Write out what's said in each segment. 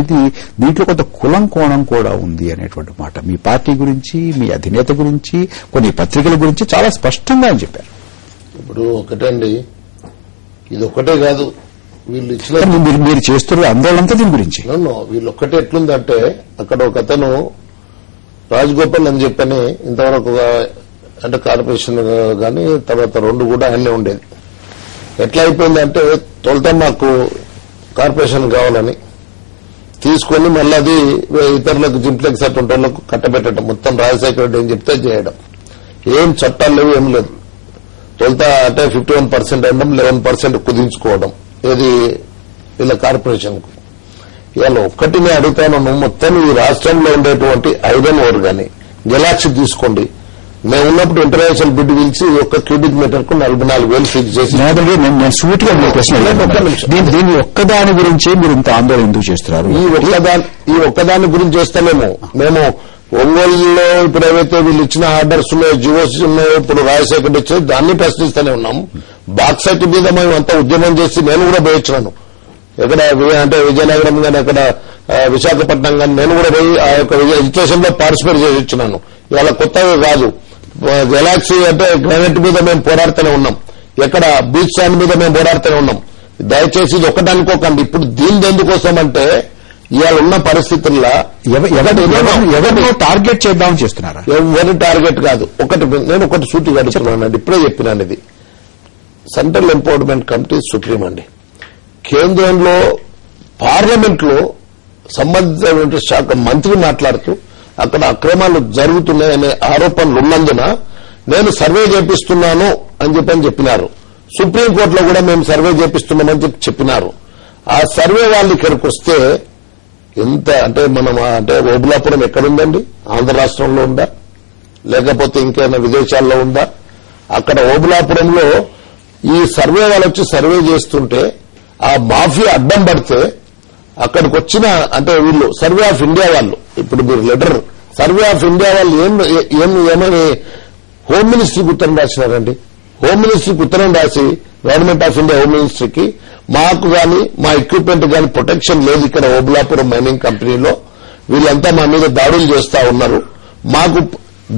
ఇది దీంట్లో కొంత కులం కోణం కూడా ఉంది అనేటువంటి మాట మీ పార్టీ గురించి, మీ అధినేత గురించి, కొన్ని పత్రికల గురించి చాలా స్పష్టంగా అని చెప్పారు. ఇప్పుడు ఒకటండి, ఇది ఒక్కటే కాదు, వీళ్ళు ఇచ్చిన మీరు చేస్తున్న ఆందోళనంతా దీని గురించి. వీళ్ళు ఒక్కటే ఎట్లుందంటే, అక్కడ ఒక అతను రాజగోపాల్ అని చెప్పని ఇంతవరకు అంటే కార్పొరేషన్ కానీ తర్వాత 2 కూడా ఆయనే ఉండేది. ఎట్లా అయిపోయిందంటే తొలుత మాకు కార్పొరేషన్ కావాలని తీసుకొని మళ్ళీ అది ఇతరులకు జింప్లెక్స్ అటువంటిలకు కట్టబెట్టడం, మొత్తం రాజశేఖర రెడ్డి ఏం చెప్తే చేయడం. ఏం చట్టాలు లేవు, ఏం లేదు. తొలుత అంటే 51% అనడం, 11% కుదించుకోవడం, ఏది వీళ్ళ కార్పొరేషన్ కు. ఇవాళ ఒక్కటి నేను అడుగుతాను, మొత్తం ఈ రాష్ట్రంలో ఉండేటువంటి ఐరన్ ఓర్ గాని గెలాక్సీ తీసుకోండి, మేము ఉన్నప్పుడు ఇంటర్నేషనల్ బిడ్ పిలిచి ఒక్క క్యూబిక్ మీటర్ కు 44,000 ఫిక్స్ చేసి దీన్ని ఒక్కదాని గురించి మీరు ఇంత ఆందోళన ఎందుకు చేస్తున్నారు? ఈ ఒక్కదాని గురించి చేస్తామేమో. మేము ఒంగోలులో ఇప్పుడు ఏవైతే వీళ్ళు ఇచ్చిన ఆర్డర్స్ ఉన్నాయో, జియోస్ ఉన్నాయో, ఇప్పుడు రాజశేఖర్ ఇచ్చేది దాన్ని ప్రశ్నిస్తూనే ఉన్నాం. బాక్సైట్ మీద మేము అంతా ఉద్యమం చేసి నేను కూడా పోయించినాను. ఎక్కడ అంటే విజయనగరం కానీ అక్కడ విశాఖపట్నం కానీ నేను కూడా పోయి ఆ యొక్క ఎడ్యుకేషన్ లో పార్టిసిపేట్ చేసి ఇచ్చినాను. ఇవాళ కొత్తగా కాదు, గెలాక్సీ అంటే గ్రానైట్ మీద మేము పోరాడుతూనే ఉన్నాం, ఎక్కడ బీచ్ శాండ్ మీద మేము పోరాడుతూనే ఉన్నాం. దయచేసి ఇది ఒక్కటనుకోకండి. ఇప్పుడు దీని ఎందుకోసమంటే ఇవాళ ఉన్న పరిస్థితుల్లో ఎవరినో టార్గెట్ చేద్దామని చేస్తున్నారా? ఎవరి టార్గెట్ కాదు. నేను ఒకటి సూటిగా అడుగుతున్నానండి, ఇప్పుడే చెప్పినాను. ఇది సెంట్రల్ ఎంపవర్మెంట్ కమిటీ సుప్రీం అండి. కేంద్రంలో పార్లమెంట్ లో సంబంధిత శాఖ మంత్రి మాట్లాడుతూ అక్కడ అక్రమాలు జరుగుతున్నాయనే ఆరోపణలు ఉన్నందున నేను సర్వే చేపిస్తున్నాను అని చెప్పినారు. సుప్రీంకోర్టులో కూడా మేము సర్వే చేపిస్తున్నామని చెప్పినారు. ఆ సర్వే వాళ్ళు ఇక్కడికి వస్తే ఎంత అంటే మనం అంటే ఓబులాపురం ఎక్కడుందండి? ఆంధ్ర రాష్ట్రంలో ఉందా, లేకపోతే ఇంకేమైనా విదేశాల్లో ఉందా? అక్కడ ఓబులాపురంలో ఈ సర్వే వాళ్ళు వచ్చి సర్వే చేస్తుంటే ఆ మాఫియా అడ్డం పడితే అక్కడికి వచ్చిన అంటే వీళ్ళు సర్వే ఆఫ్ ఇండియా వాళ్ళు, ఇప్పుడు మీరు లెటర్ సర్వే ఆఫ్ ఇండియా వాళ్ళు ఏమని హోమ్ మినిస్ట్రీకి ఉత్తరం రాసినారండి. హోమ్ మినిస్ట్రీకి ఉత్తరం రాసి గవర్నమెంట్ ఆఫ్ ఇండియా హోమ్ మినిస్ట్రీకి మాకు గాని మా ఎక్విప్మెంట్ గాని ప్రొటెక్షన్ లేదు ఇక్కడ ఓబులాపురం మైనింగ్ కంపెనీలో, వీళ్ళంతా మా మీద దాడులు చేస్తా ఉన్నారు, మాకు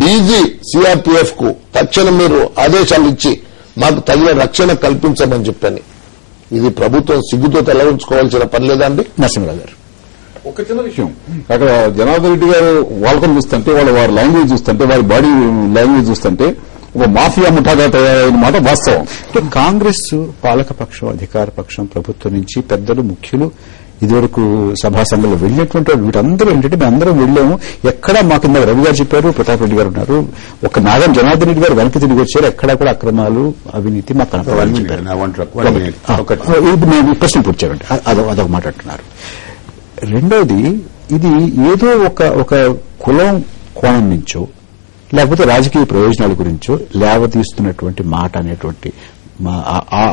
డీజీ సిఆర్పీఎఫ్ కు తక్షణం మీరు ఆదేశాలు ఇచ్చి మాకు తగిన రక్షణ కల్పించమని చెప్పని. ఇది ప్రభుత్వం సిగ్గుతో తలవంచుకోవాల్సిన పని లేదండి. నరసింహరావు గారు, ఒక చిన్న విషయం, అక్కడ జనార్దన్ రెడ్డి గారు వాళ్ళకొని చూస్తుంటే వారి లాంగ్వేజ్ చూస్తుంటే, వారి బాడీ లాంగ్వేజ్ చూస్తుంటే ఒక మాఫియా ముఠాగా తయారైన మాట వాస్తవం. కాంగ్రెస్ పాలకపక్షం, అధికార పక్షం, ప్రభుత్వం నుంచి పెద్దలు, ముఖ్యులు ఇదివరకు సభా సంఘంలో వెళ్ళినటువంటి వాళ్ళు వీటందరూ ఏంటంటే మేము అందరం వెళ్ళాము, ఎక్కడా మాకు ఇందాక రవి గారు చెప్పారు, ప్రతాప్ రెడ్డి గారు ఉన్నారు, ఒక నాగం జనార్దన్ రెడ్డి గారు వెనక్కి తిరిగి వచ్చారు, ఎక్కడా కూడా అక్రమాలు, అవినీతి మాకు కనపడాలని చెప్పారు. ఇప్పుడు మేము ప్రశ్న పూర్తి చేయండి, అదొక మాట అంటున్నారు. రెండోది, ఇది ఏదో ఒక కులం కోణం నుంచో లేకపోతే రాజకీయ ప్రయోజనాల గురించో లేవతీస్తున్నటువంటి మాట అనేటువంటి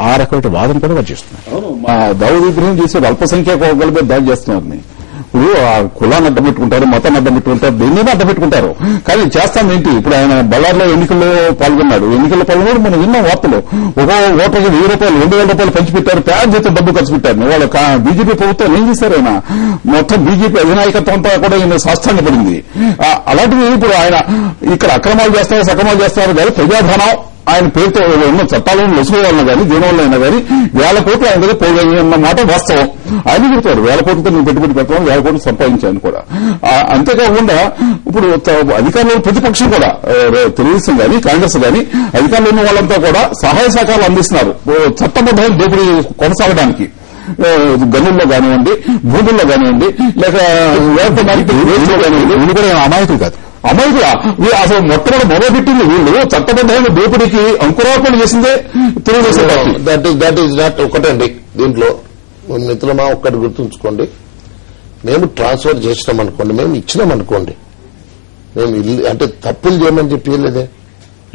ఆ రకమైన వాదన కూడా వారు చేస్తున్నారు. మా దావూద్ ఇబ్రహీం చేసే అల్పసంఖ్యాక వర్గాలపై దాడి చేస్తున్నారని. ఇప్పుడు ఆ కులాన్ని అడ్డపెట్టుకుంటారు, మతాన్ని అడ్డపెట్టుకుంటారు, దేన్ని అడ్డపెట్టుకుంటారు. కానీ చేస్తాం ఏంటి? ఇప్పుడు ఆయన బళ్ళార్లో ఎన్నికల్లో పాల్గొన్నాడు. మనం విన్నాం వార్తలు, ఒక ఓటర్కి 1000 రూపాయలు 2000 రూపాయలు పంచిపెట్టారు, పేద చేత డబ్బు ఖర్చు పెట్టారు. వాళ్ళ బీజేపీ ప్రభుత్వం ఏం చేశారు? ఆయన మొత్తం బీజేపీ అధినాయకత్వం అంతా కూడా ఈయన సాష్టాంగ పడింది. అలాంటివి ఇప్పుడు ఆయన ఇక్కడ అక్రమాలు చేస్తారు, సక్రమాలు చేస్తారు కానీ ప్రజాధనం ఆయన పేరుతో ఉన్న చట్టాలను లొసుగు వలన కానీ దేని వల్ల అయినా కానీ 1000 కోట్లు ఆయన దగ్గర పోయాయి అన్న మాట వాస్తవం. ఆయన చెప్తారు 1000 కోట్లతో నేను పెట్టుబడి పెట్టడం, 1000 కోట్లు సంపాదించాను కూడా. అంతేకాకుండా ఇప్పుడు అధికారంలో ప్రతిపక్షం కూడా తెలుగుదేశం కానీ కాంగ్రెస్ కానీ అధికారంలో ఉన్న వాళ్ళంతా కూడా సహాయ సహకారాలు అందిస్తున్నారు చట్టబద్ధమైన దోపిడీ కొనసాగడానికి. గనుల్లో కానివ్వండి, భూముల్లో కానివ్వండి, లేక కానివ్వండి, అమాయకులు కాదు, అమాయకులా అసలు మొదలుపెట్టింది వీళ్ళు చట్టబద్ధమైన దోపిడీకి అంకురార్పణ చేసిందే Telugu Desam party. That is not ఒకటండి. దీంట్లో మిత్రమా ఒక్కటి గుర్తుంచుకోండి, మేము ట్రాన్స్ఫర్ చేసినాం అనుకోండి, మేము ఇచ్చినాం అనుకోండి, మేము అంటే తప్పులు చేయమని చెప్పలేదే,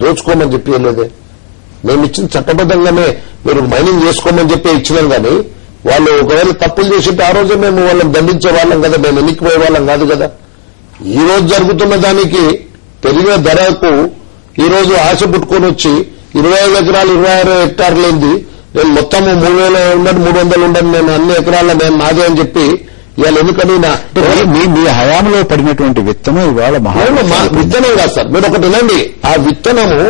దోచుకోమని చెప్పలేదే, మేము ఇచ్చిన చట్టబద్ధంగానే మీరు మైనింగ్ చేసుకోమని చెప్పి ఇచ్చినాం. కానీ వాళ్ళు ఒకవేళ తప్పులు చేసింటే ఆ రోజే మేము వాళ్ళని దండించే వాళ్ళం కదా, మేము ఎన్నికపోయే వాళ్ళం కాదు కదా. ఈ రోజు జరుగుతున్న దానికి పెరిగిన ధరకు ఈ రోజు ఆశ పుట్టుకొని వచ్చి 25 ఎకరాలు 26 హెక్టార్లు ఏంది, నేను మొత్తం 3000 ఉండదు 300 ఉండదు, నేను అన్ని ఎకరాల్లో నేను నాదే అని చెప్పి ఇవాళ ఎందుకని మీ హయాంలో పడినటువంటి విత్తనం ఇవాళ విత్తనం కాదు సార్. మీరు ఒకటి వినండి, ఆ విత్తనము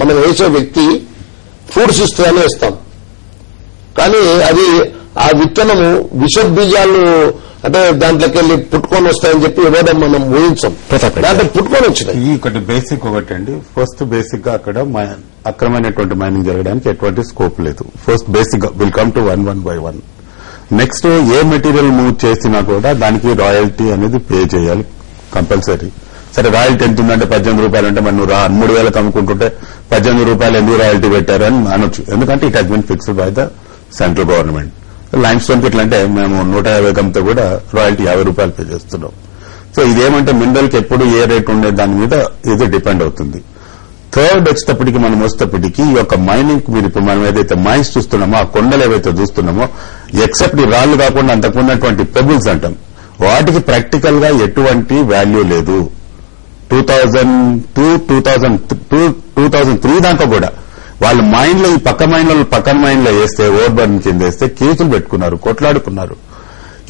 మనం వేసే వ్యక్తి ఫ్రూట్స్ ఇస్తుందని వేస్తాం, కానీ అది ఆ విత్తనము విష బీజాలు అంటే దాంట్లోకి వెళ్ళి పుట్టుకొని వస్తాయని చెప్పి ఇవ్వడం మనం ఊహించాం. దాంట్లో పుట్టుకొని వచ్చినాయి. ఈ ఒకటి బేసిక్ ఒకటండి. ఫస్ట్ బేసిక్ గా అక్కడ అక్రమైనటువంటి మైనింగ్ జరగడానికి ఎటువంటి స్కోప్ లేదు. ఫస్ట్ బేసిక్ గా will come to 1 by 1. Next A material move చేసినా కూడా దానికి రాయల్టీ అనేది పే చేయాలి కంపల్సరీ. సరే రాయల్టీ ఎంత ఉందంటే 18 రూపాయలు అంటే మరి నువ్వు 3,000 అమ్ముకుంటుంటే 18 రూపాయలు ఎందుకు రాయల్టీ పెట్టారు అని అనొచ్చు. ఎందుకంటే it has been fixed by the central government. Lime stone కి అంటే మేము 150 గంతో కూడా రాయల్టీ 50 రూపాయలు పే చేస్తున్నాం. సో ఇదేమంటే మినరల్ కి ఎప్పుడు ఏ రేట్ ఉండే దాని మీద ఇది డిపెండ్ అవుతుంది. థర్డ్ వచ్చేటప్పటికి మనం వచ్చేటప్పటికి ఈ యొక్క మైనింగ్ మీరు ఇప్పుడు మనం ఏదైతే మైన్స్ చూస్తున్నామో ఆ కొండలు ఏవైతే చూస్తున్నామో ఎక్సెప్ట్ ఈ రాళ్లు కాకుండా అంతకున్నటువంటి పెబుల్స్ అంటాం, వాటికి ప్రాక్టికల్ గా ఎటువంటి వాల్యూ లేదు. 2003 దాకా కూడా వాళ్ళు మైన్లో ఈ పక్కన మైన్లో వేస్తే ఓవర్ బర్న్ కింద వేస్తే కేసులు పెట్టుకున్నారు, కొట్లాడుకున్నారు.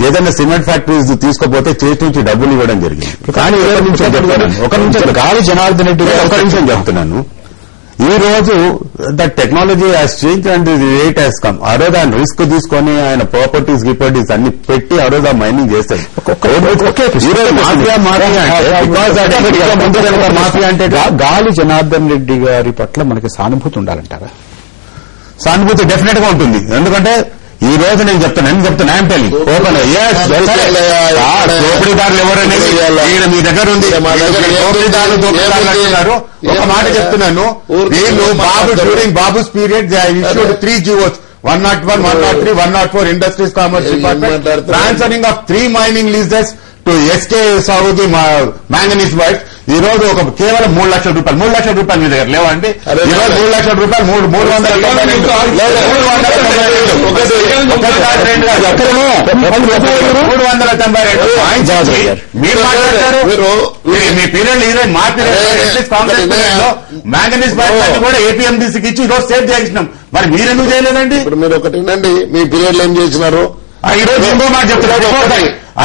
ఏదైనా సిమెంట్ ఫ్యాక్టరీస్ తీసుకోపోతే చేతి నుంచి డబ్బులు ఇవ్వడం జరిగింది. కానీ ఒక నిమిషం గాలి జనార్దన్ రెడ్డి ఒక నిమిషం చెప్తున్నాను. ఈ రోజు the technology has change and the rate has come. ఆ రోజు ఆయన రిస్క్ తీసుకొని ఆయన ప్రాపర్టీస్ అన్ని పెట్టి ఆ రోజు ఆ మైనింగ్ చేశాడు. మాఫియా అంటే గాలి జనార్దన్ రెడ్డి గారి పట్ల మనకి సానుభూతి ఉండాలంటారా? సానుభూతి డెఫినెట్ గా ఉంటుంది. ఎందుకంటే ఈ రోజు నేను చెప్తాను ఓపెన్ దోపిడీదారులు ఎవరనేది మీ దగ్గర ఉంది. దోపిడీదారులు అంటున్నారు. ఒక మాట చెప్తున్నాను, వీళ్ళు Babu's period issued 3 GOs 101, 103, 104 industries commerce department transferring of 3 mining leases to SK Saudi manganese whites. ఈ రోజు ఒక కేవలం 3 లక్షల రూపాయలు మీ దగ్గర లేవండి. ఈ రోజు 3 లక్షల రూపాయలు 392 మీరు మాట్లాడతారు. మీ పీరియడ్ ఈరోజు మా పీరియడ్ కాంగ్రెస్ పీరియడ్ లో మ్యాంగనీస్ వైట్స్ కూడా ఏపీఎండీసీకి ఇచ్చి ఈరోజు సేవ్ చేయించినాం. మరి మీరెందుకు చేయలేదండి? ఇప్పుడు మీరు ఒకటి వినండి, మీ పీరియడ్ లో ఏం చేసినారు? ఈ రోజు ఇంకో మాట చెప్తున్నాను.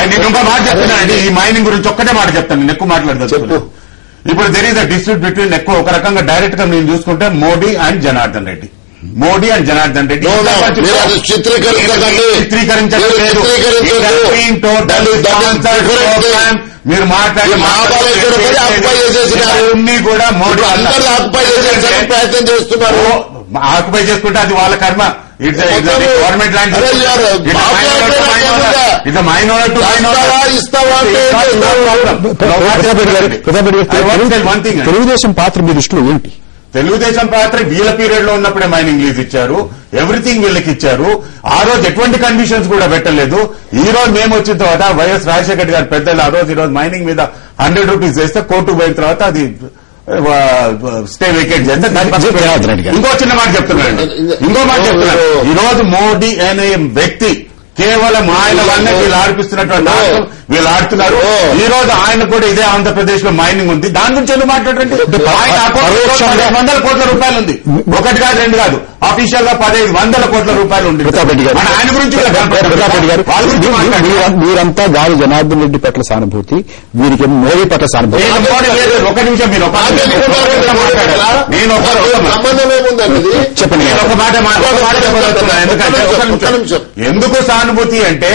నేను ఇంకో మాట చెప్తున్నానండి. ఈ మైనింగ్ గురించి ఒక్కటే మాట చెప్తాను, నేను ఎక్కువ మాట్లాడతాను. ఇప్పుడు there is a dispute between ఎక్కువ ఒక రకంగా డైరెక్ట్ గా నేను చూసుకుంటే మోడీ అండ్ జనార్దన్ రెడ్డి చిత్రీకరించలేదు. మీరు మాట్లాడే కూడా మోడీ ప్రయత్నం చేస్తున్నారు. ఆక్యుపై చేసుకుంటే అది వాళ్ళ కర్మ. గవర్నమెంట్ ల్యాండ్ తెలుగుదేశం పాత్ర మీ దృష్టిలో ఏంటి? తెలుగుదేశం పాత్ర వీళ్ళ పీరియడ్ లో ఉన్నప్పుడే మైనింగ్ లీజ్ ఇచ్చారు, ఎవ్రీథింగ్ వీళ్ళకి ఇచ్చారు. ఆ రోజు ఎటువంటి కండిషన్స్ కూడా పెట్టలేదు. ఈ రోజు మేము వచ్చిన తర్వాత వైఎస్ రాజశేఖర్ గారు పెద్దలు ఆ రోజు ఈ రోజు మైనింగ్ మీద 100 రూపీస్ వేస్తే కోర్టుకు పోయిన తర్వాత అది స్టే వేకేట్ చేస్తే ఇంకో చిన్న మాట చెప్తున్నాను. ఈ రోజు మోడీ అనే వ్యక్తి కేవలం ఆయన వల్లే వీళ్ళు ఆడిపిస్తున్నటువంటి వీళ్ళు ఆడుతున్నారు. ఈ రోజు ఆయన కూడా ఇదే ఆంధ్రప్రదేశ్ లో మైనింగ్ ఉంది. దాని గురించి ఎందుకు మాట్లాడండి? ఆయన అకౌంట్ 100 కోట్ల రూపాయలు ఉంది. ఒకటి కాదు, రెండు కాదు, అఫీషియల్ గా 1500 కోట్ల రూపాయలు ఉంది. ఆయన గురించి మీరంతా గాలి జనార్దన్ రెడ్డి పట్ల సానుభూతి, వీరికి మోడీ పట్ల సానుభూతి. ఒక నిమిషం మీరు చెప్పండి. నేను ఒక మాట చెప్పదలుచుకున్నాను. ఎందుకంటే ఎందుకు సానుభూతి అంటే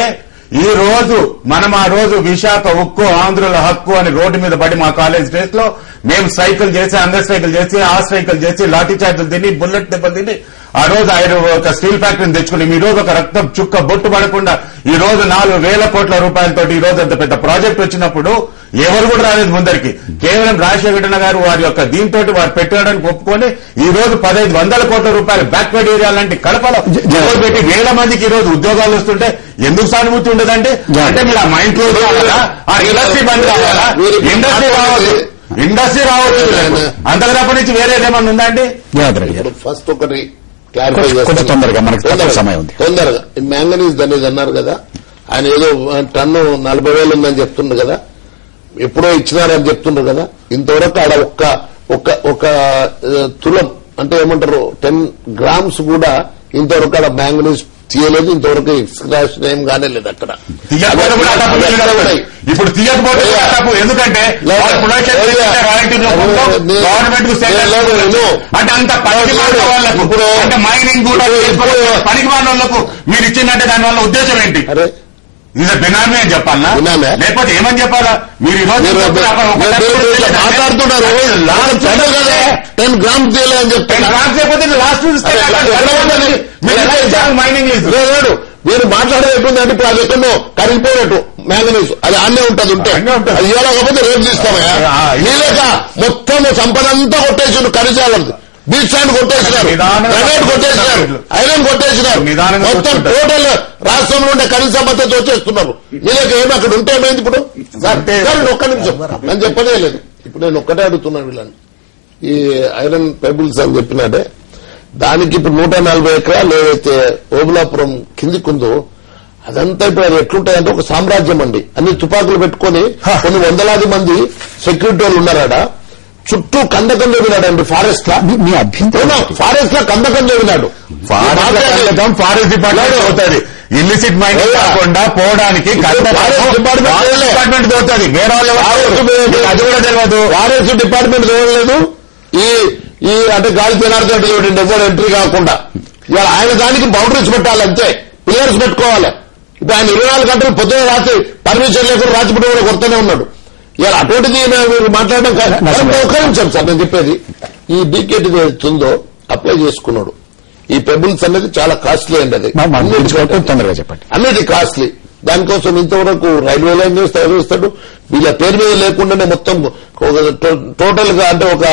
ఈ రోజు మనం ఆ రోజు విశాఖ ఉక్కు ఆంధ్రుల హక్కు అని రోడ్డు మీద పడి మా కాలేజ్ డేస్ లో మేము స్ట్రైకులు చేసి, అంగర్ స్ట్రైకులు చేసి, ఆ స్ట్రైకులు చేసి, లాఠీ చార్జీలు తిని, బుల్లెట్ దెబ్బలు తిని ఆ రోజు ఆయన ఒక స్టీల్ ఫ్యాక్టరీని తెచ్చుకుని ఈ రోజు ఒక రక్తం చుక్క బొట్టు పడకుండా ఈ రోజు 4,000 కోట్ల రూపాయలతో ఈ రోజు అంత పెద్ద ప్రాజెక్ట్ వచ్చినప్పుడు ఎవరు కూడా రాలేదు ముందరికి. కేవలం రాజశేఖర గారు వారి యొక్క దీంతో వారు పెట్టడానికి ఒప్పుకొని ఈ రోజు 1,500 కోట్ల రూపాయలు బ్యాక్వర్డ్ ఏరియా లాంటి కడపలో పెట్టి 1000 మందికి ఈ రోజు ఉద్యోగాలు వస్తుంటే ఎందుకు సానుభూతి ఉండదంటే అంటే మీరు ఆ మైండ్ క్లోజ్ కావాలా, ఆ ఇండస్ట్రీ బంద్ కావాలా? ఇండస్ట్రీ రావచ్చు. అంతకు నుంచి వేరేదేమన్నా ఉందా అండి? ఫస్ట్ ఒకటి క్లారిఫై చేస్తే తొందరగా మనకి సమయం ఉంది. తొందరగా మ్యాంగనీస్ అనేది అన్నారు కదా, ఆయన ఏదో టన్ను 40,000 ఉందని చెప్తుండ్రు కదా, ఎప్పుడో ఇచ్చినారని చెప్తుండ్రు కదా. ఇంతవరకు ఆడ ఒక తులం అంటే ఏమంటారు 10 grams కూడా ఇంతవరకు అక్కడ మ్యాంగనీస్ తీయలేదు, ఇంతవరకు ఎక్స్ట్రాక్షన్ ఏం కానీ లేదు అక్కడ. ఇప్పుడు తీయకపోతే ఎందుకంటే అంటే అంత పనికి వాళ్ళకు అంటే మైనింగ్ కూడా పనికి వాళ్ళకు మీరు ఇచ్చిందంటే దాని వల్ల ఉద్దేశం ఏంటి? ఇది బినామీ అని చెప్పాలా లేకపోతే ఏమని చెప్పాలా? మీరు ఈరోజు మాట్లాడుతున్నారు 10 grams తీయలే అని చెప్తారు. 10 grams అయిపోతే లాస్ట్ మైనింగ్ లేదు. మీరు మాట్లాడేది ఎట్లుందంటే ఇప్పుడు అది ఎక్కడో కరిగిపోయినట్టు మ్యాంగనీస్ అది అన్నే ఉంటది. ఉంటే అది ఇవ్వలేకపోతే రేపు తీస్తామయ్యా. నీలేక మొత్తం సంపద అంతా కొట్టేసిండు. ఖనిజాలది బీచ్ శాండ్ కొట్టేసినారు, గ్రానైట్ కొట్టేసినారు, ఐరన్ కొట్టేసినారు. మొత్తం టోటల్ రాష్ట్రంలో ఉండే ఖనిజ సంపదతో వచ్చేస్తున్నారు. నీలేక ఏమి అక్కడ ఉంటే ఏమైంది? ఇప్పుడు ఒక్క నిమిషం నేను చెప్పనే లేదు. ఇప్పుడు నేను ఒక్కటే అడుగుతున్నాను వీళ్ళని. ఈ ఐరన్ పెబుల్స్ అని చెప్పినాడే దానికి ఇప్పుడు 140 ఎకరాలు ఏదైతే ఓబులాపురం కిందికుందో అదంతా ఇప్పుడు అది ఎట్లుంటాయంటే ఒక సామ్రాజ్యం అండి. అన్ని తుపాకులు పెట్టుకుని కొన్ని వందలాది మంది సెక్యూరిటీ వాళ్ళు ఉన్నారాడ. చుట్టూ కందకం చదివినాడండి ఫారెస్ట్ లా. మీ అభ్యంతరం ఫారెస్ట్ లా కందకం చదివినాడు. ఫారెస్ట్ డిపార్ట్మెంట్ అవుతుంది. ఇల్లిసిట్ మైనింగ్ కాకుండా పోవడానికి డిపార్ట్మెంట్ దొరుకుతుంది. వేరే వాళ్ళు అది కూడా తెలియదు. ఫారెస్ట్ డిపార్ట్మెంట్ చూడలేదు. ఈ అంటే గాలి తినార్తోటి చూడండి ఎవరు ఎంట్రీ కాకుండా. ఇవాళ ఆయన దానికి బౌండరీస్ పెట్టాలి అంతే, పిల్లర్స్ పెట్టుకోవాలి. ఇప్పుడు ఆయన 24 గంటలు పొద్దున రాత్రి పర్మిషన్ లేకుండా రాత్రిపూట కూడా కొడుతూనే ఉన్నాడు. ఇవాళ అటువంటిది మీరు మాట్లాడడం ఒక నిమిషం సార్ నేను చెప్పేది. ఈ డీకేట్ ఉందో అప్లై చేసుకున్నాడు. ఈ పెబుల్స్ అనేది చాలా కాస్ట్లీ అండి. అది తొందరగా చెప్పండి. అన్నిటి కాస్ట్లీ. దానికోసం ఇంతవరకు రైల్వే లైన్ చేస్తాడు. వీళ్ళ పేరు మీద లేకుండానే మొత్తం టోటల్ గా అంటే ఒక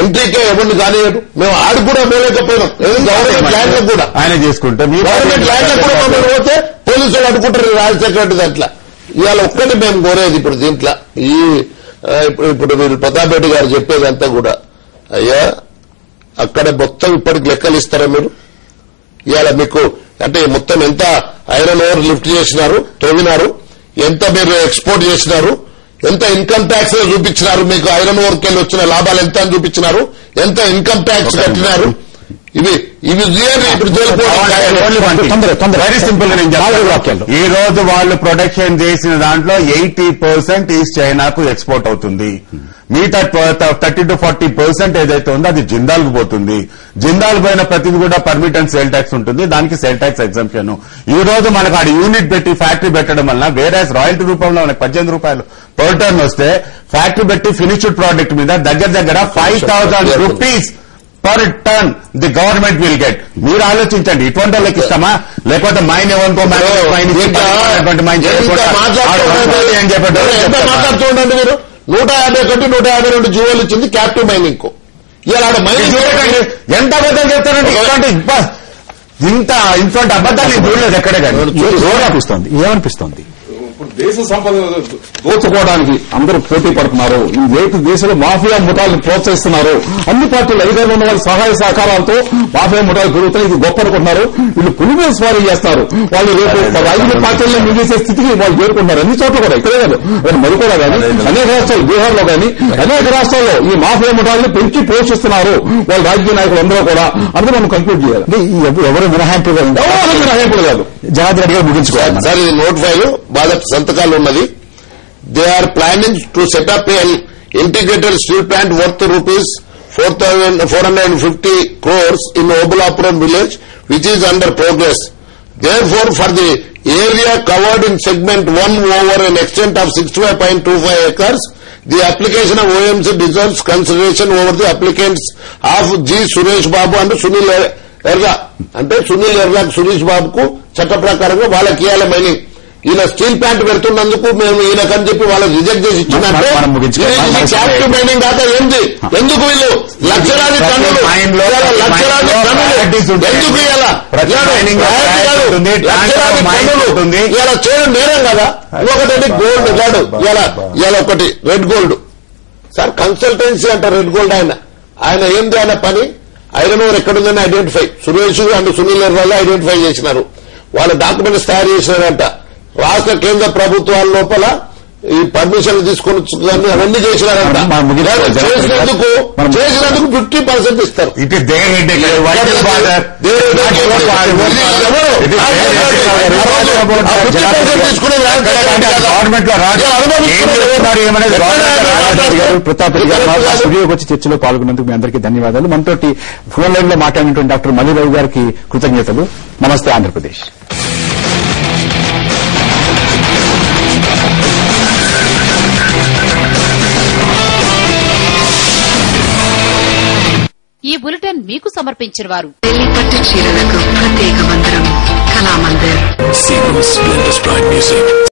ఎంట్రీకే ఎవరిని కానివ్వడు. మేము ఆడి కూడా పోలేకపోయినాం. గవర్నమెంట్ ల్యాండ్ కూడా ఆయన చేసుకుంటే గవర్నమెంట్ ల్యాండ్ కూడా మమ్మల్ని పోతే పోలీసులు అడుగుంటారు రాజశేఖర దాంట్లో. ఇవాళ ఒక్కటి మేము కోరేది ఇప్పుడు దీంట్లో ఇప్పుడు మీరు ప్రతాప్ రెడ్డి గారు చెప్పేదంతా కూడా అయ్యా అక్కడ మొత్తం ఇప్పటికి లెక్కలు ఇస్తారా మీరు? ఇవాళ మీకు అంటే మొత్తం ఎంత ఐరన్ ఓవర్ లిఫ్ట్ చేసినారు, తవ్వినారు, ఎంత మీరు ఎక్స్పోర్ట్ చేసినారు, ఎంత ఇన్కమ్ ట్యాక్స్ చూపించినారు, మీకు ఐరన్ ఓవర్ కెళ్ళి వచ్చిన లాభాలు ఎంత అని చూపించినారు, ఎంత ఇన్కమ్ ట్యాక్స్ కట్టినారు. ఇవి ఇప్పుడు వెరీ సింపుల్ గా నేను చెప్తాను. ఈ రోజు వాళ్ళు ప్రొడక్షన్ చేసిన దాంట్లో 80% ఈస్ట్ చైనాకు ఎక్స్పోర్ట్ అవుతుంది. మిగతా 30 to 40% ఏదైతే ఉందో అది జిందాల్ కు పోతుంది. జిందాల్ పోయిన ప్రతిది కూడా పర్మిట్ అండ్ సేల్ ట్యాక్స్ ఉంటుంది. దానికి సేల్ ట్యాక్స్ ఎగ్జంప్షన్. ఈ రోజు మనకు ఆడ యూనిట్ పెట్టి ఫ్యాక్టరీ పెట్టడం వల్ల వేరే రాయల్టీ రూపంలో మనకు 18 రూపాయలు పర్ టన్ వస్తే ఫ్యాక్టరీ పెట్టి ఫినిష్డ్ ప్రోడక్ట్ మీద దగ్గర 5,000 rupees per ton the government will get. మీరు ఆలోచించండి. ఇటువంటి వాళ్ళకి ఇస్తామా లేకపోతే మైన్ ఎవరికో మాట్లాడుతుండండి మీరు. 151-152 జీవోలు ఇచ్చింది క్యాప్టివ్ మైనింగ్ కు. ఇలా మైనింగ్ ఎంత అబద్దాలు చెప్తారండి. ఇంత ఇన్ఫంట్ అబద్దాలు నేను చూడలేదు ఎక్కడే. కానీ ఏమనిపిస్తుంది? ఇప్పుడు దేశ సంపద దోచుకోవడానికి అందరూ పోటీ పడుతున్నారు. ఈ దేశంలో మాఫియా ముఠాలను ప్రోత్సహిస్తున్నారు. అన్ని పార్టీలు అధికారులు ఉన్న వాళ్ళ సహాయ సహకారాలతో మాఫియా ముఠాలు పెరుగుతాయి. ఇది గొప్ప అనుకుంటున్నారు. వీళ్ళు పులి మీద స్వారీ చేస్తారు. వాళ్ళు రేపు రాజకీయ పార్టీలను మిగిసే స్థితికి వాళ్ళు చేరుకుంటున్నారు. అన్ని చోట్ల కూడా ఇక్కడే కాదు మరి కూడా కానీ అనేక రాష్ట్రాలు బీహార్ లో కానీ అనేక రాష్ట్రాల్లో ఈ మాఫియా ముఠాలను పెంచి పోషిస్తున్నారు వాళ్ళ రాజకీయ నాయకులు అందరూ కూడా. అందులో మనం కంక్లూడ్ చేయాలి. ఎవరు మినహాయింపుగా మినహాయింపులు కాదు. జనార్దన్ రెడ్డి గారు ముగించుకోవాలి సార్. ఇది నోట్ 5 బాధ సంతకాలు ఉన్నది. They are planning to set up an integrated steel plant worth ₹450 crores in Obulapuram village, which is under progress. Therefore, for the area covered in segment 1 over an extent of 65.25 acres, the application of OMC deserves consideration over the applicants of G. Suresh Babu and Sunil Erga. అంటే సునీల్ ఎర్గా సురేష్ బాబుకు చట్ట ప్రకారంగా వాళ్ళకి ఇవ్వాలి mining. ఈయన steel plant పెడుతున్నందుకు మేము ఈయనకని చెప్పి వాళ్ళకి రిజెక్ట్ చేసి ఇచ్చినట్టే క్యాప్టివ్ మైనింగ్ కాక ఏంది? ఎందుకు వీళ్ళు లక్షలాది టన్నులు ఎందుకు ఇలా చేయడం నేరం కదా? ఒకటి గోల్డ్ కాదు ఇలా ఒకటి రెడ్ గోల్డ్. సార్ కన్సల్టెన్సీ అంట రెడ్ గోల్డ్. ఆయన ఏంది ఆయన పని? ఐరన్ ఓవర్ ఎక్కడుందని ఐడెంటిఫై సురేష్ అండ్ సునీల్ ఎర్వాళ్ళు ఐడెంటిఫై చేసినారు. వాళ్ళ డాక్యుమెంట్స్ తయారు చేసినారంట. రాష్ట్ర కేంద్ర ప్రభుత్వాల లోపల ఈ పర్మిషన్ తీసుకొని వచ్చుదని అవన్నీ చేసినారంట. చేసినందుకు 50% ఇస్తారు. It is their head government లో ప్రతాప్ రెడ్డి గారు స్టూడియోకి వచ్చి చర్చలో పాల్గొన్నందుకు మీ అందరికీ ధన్యవాదాలు. మనతోటి ఫోన్ లైన్ లో మాట్లాడినటువంటి డాక్టర్ మల్లిరావు గారికి కృతజ్ఞతలు. నమస్తే ఆంధ్రప్రదేశ్. ఈ బులెటిన్ మీకు సమర్పించిన వారు పెళ్లి పట్టు చీరలకు ప్రత్యేక మందిరం కళామందిర్.